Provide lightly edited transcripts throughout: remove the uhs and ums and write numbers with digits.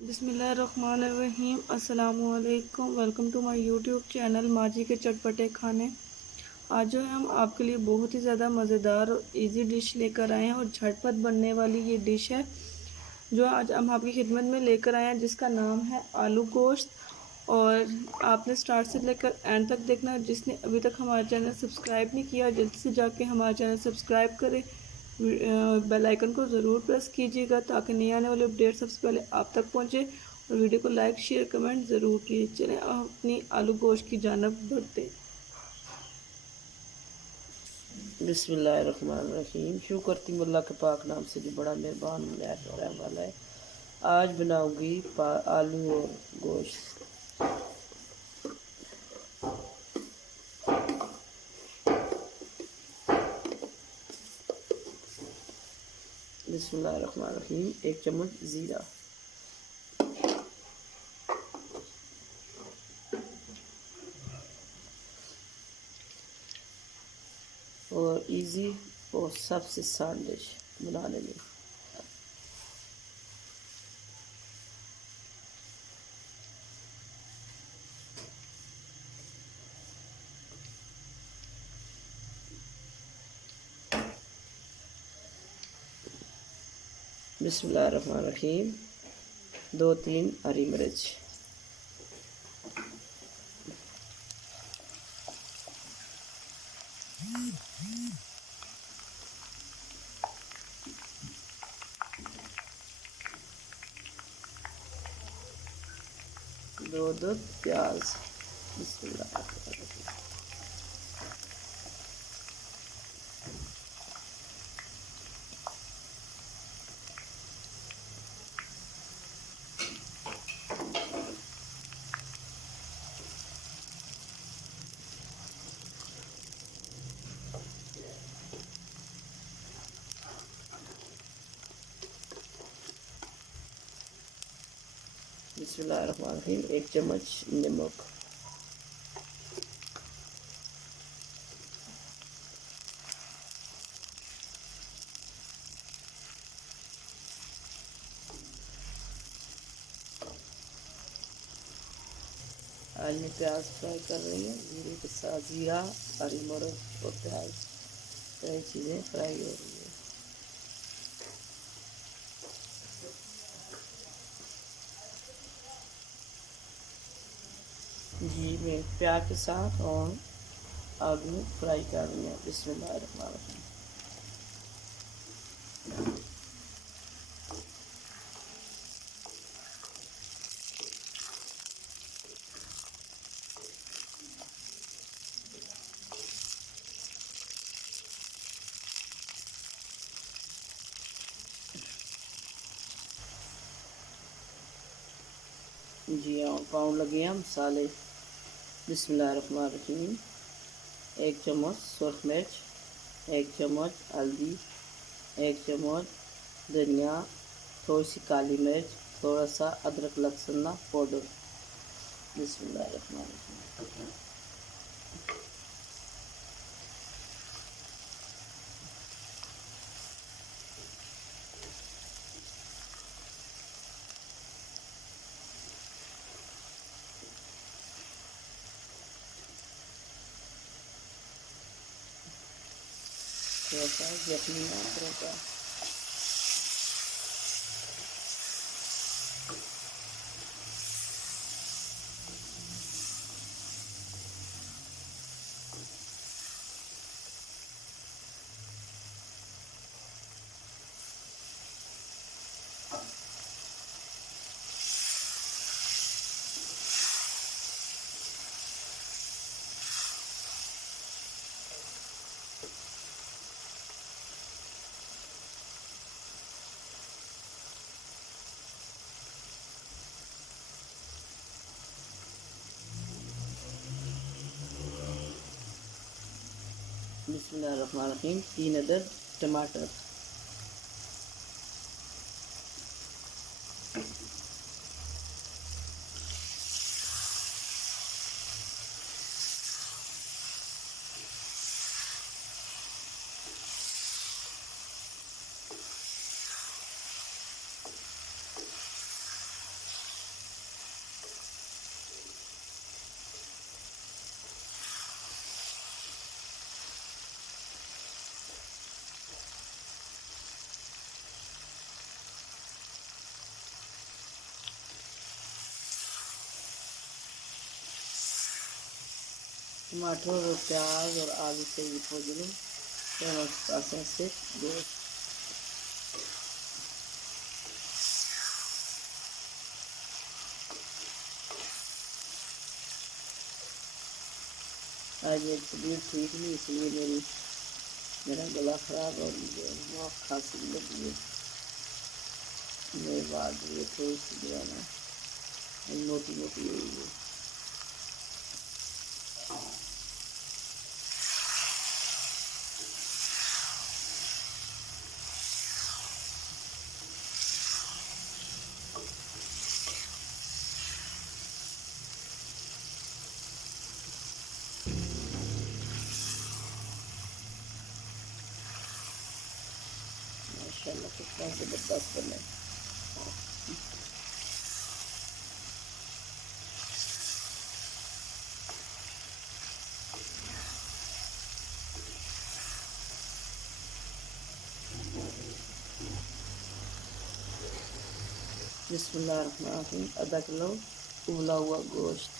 बिस्मिल्लाहिर्रहमानिर्रहीम। अस्सलामुअलैकुम। Welcome to my YouTube channel माजी के चटपटे खाने। आज जो है हम आपके लिए बहुत ही ज़्यादा मज़ेदार और इजी डिश लेकर आए हैं और झटपट बनने वाली ये डिश है जो आज हम आपकी खिदमत में लेकर आए हैं, जिसका नाम है आलू गोश्त। और आपने स्टार्ट से लेकर एंड तक देखना। जिसने अभी तक हमारा चैनल सब्सक्राइब नहीं किया, जल्दी से जाके हमारा चैनल सब्सक्राइब करें। बेल आइकन को ज़रूर प्रेस कीजिएगा ताकि नए आने वाले अपडेट सबसे पहले आप तक पहुंचे। और वीडियो को लाइक शेयर कमेंट ज़रूर कीजिए। चलें अब अपनी आलू गोश्त की जानब बढ़ते हैं। बिस्मिल्लाहिर्रहमानिर्रहीम। शुक्र करती हूँ अल्लाह के पाक नाम से जो बड़ा मेहरबान रहने वाला है। आज बनाऊंगी आलू और गोश्त। बिस्मिल्लाहिर्रहमानिर्रहीम। 1 चम्मच ज़ीरा, और इजी और सबसे आसान डिश बनाने में। बिस्मिल्लाहिर्रहमानिर्रहीम। 2-3 हरी मिर्च, 2 प्याज। बिस्मिल्लाहिर्रहमानिर्रहीम। बिस्मिल्लाहिर्रहमानिर्रहीम। 1 चम्मच नमक, आज मैं प्याज फ्राई कर रही हूँ। जीरे के साथ जीरा, हरी मिर्च और प्याज, सारी चीज़ें फ्राई हो रही है। जी मैं प्याज के साथ और आलू फ्राई कर रही हूँ। बिस्मिल्लाहिर्रहमानिर्रहीम। जी हाँ, पाउंड लगे हैं मसाले। बिस्मिल्लाहिर्रहमानिर्रहीम। 1 चम्मच सुरख मिर्च, 1 चम्मच हल्दी, 1 चम्मच धनिया, थोड़ी सी काली मिर्च, थोड़ा सा अदरक लहसुन पाउडर। बिस्मिल्लाहिर्रहमानिर्रहीम। थोड़ा सा जख्मी का। बिस्मिल्लाहिर्रहमानिर्रहीम। 3 अदद टमाटर, टमाटर और प्याज और आलू से भून पास से गोश्त आज मेरी तबीयत ठीक नहीं, इसलिए मेरा गला ख़राब हो गया, बहुत खांसी लगी है। मेरे बाद ये थोड़ी सी जो है ना मोटी मोटी हुई है। माशाल्लाह कितना ज़बरदस्त बने। बिस्मिल्लाहिर्रहमानिर्रहीम। आधा किलो उबला हुआ गोश्त,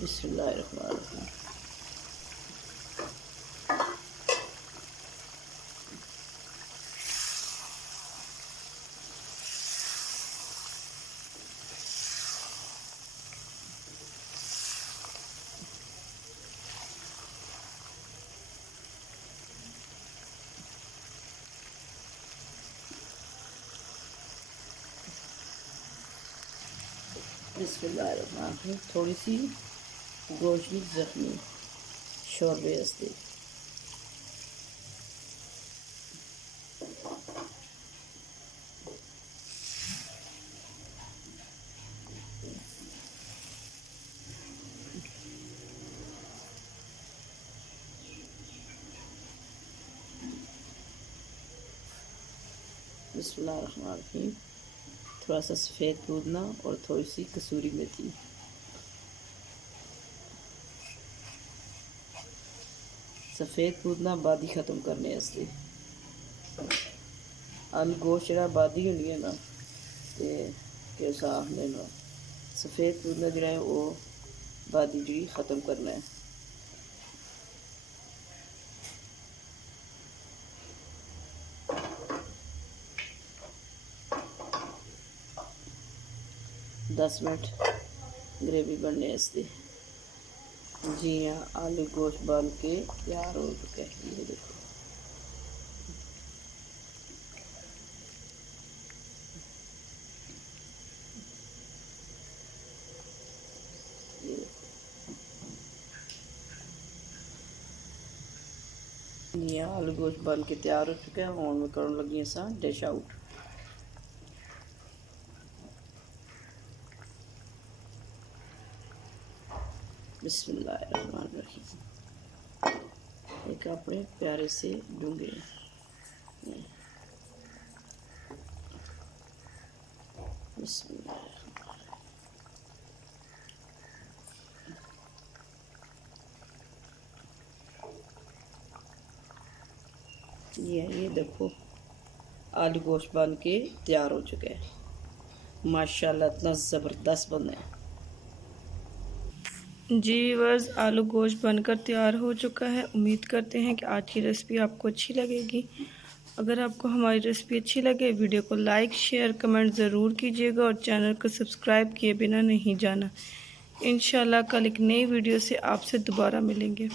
बिस्मिल्लाहिर्रहमानिर्रहीम। बिस्मिल्लाहिर्रहमानिर्रहीम। थोड़ी सी गोश्त जख्मी शोरबे अस्ते बिस्मिल्लाहिर्रहमानिर्रहीम। थोड़ा सा सफ़ेद पुदीना और थोड़ी सी कसूरी मेथी। सफ़ेद पुदीना बादी ख़त्म करने वास्ते। आलू गोश्त जो बादी होनी है ना तो साफ लेना। सफ़ेद पुदीना जो है वो बादी जी ख़त्म करना है। दस मिनट ग्रेवी बनने वास्ते। जी हाँ, आलू गोश्त बन के तैयार हो चुका है। ये देखो ये आलू गोश्त बन के तैयार हो चुका है। और मैं करने लगी सा डिश आउट। बिस्मिल्लाहिर्रहमानिर्रहीम। एक अपने प्यारे से डूंगे बिस्मिल्लाह। ये देखो आलू गोश्त बन के तैयार हो चुका है। माशाल्लाह इतना ज़बरदस्त बना है। जी बस आलू गोश्त बनकर तैयार हो चुका है। उम्मीद करते हैं कि आज की रेसिपी आपको अच्छी लगेगी। अगर आपको हमारी रेसिपी अच्छी लगे वीडियो को लाइक शेयर कमेंट ज़रूर कीजिएगा और चैनल को सब्सक्राइब किए बिना नहीं जाना। इंशाल्लाह कल एक नई वीडियो से आपसे दोबारा मिलेंगे।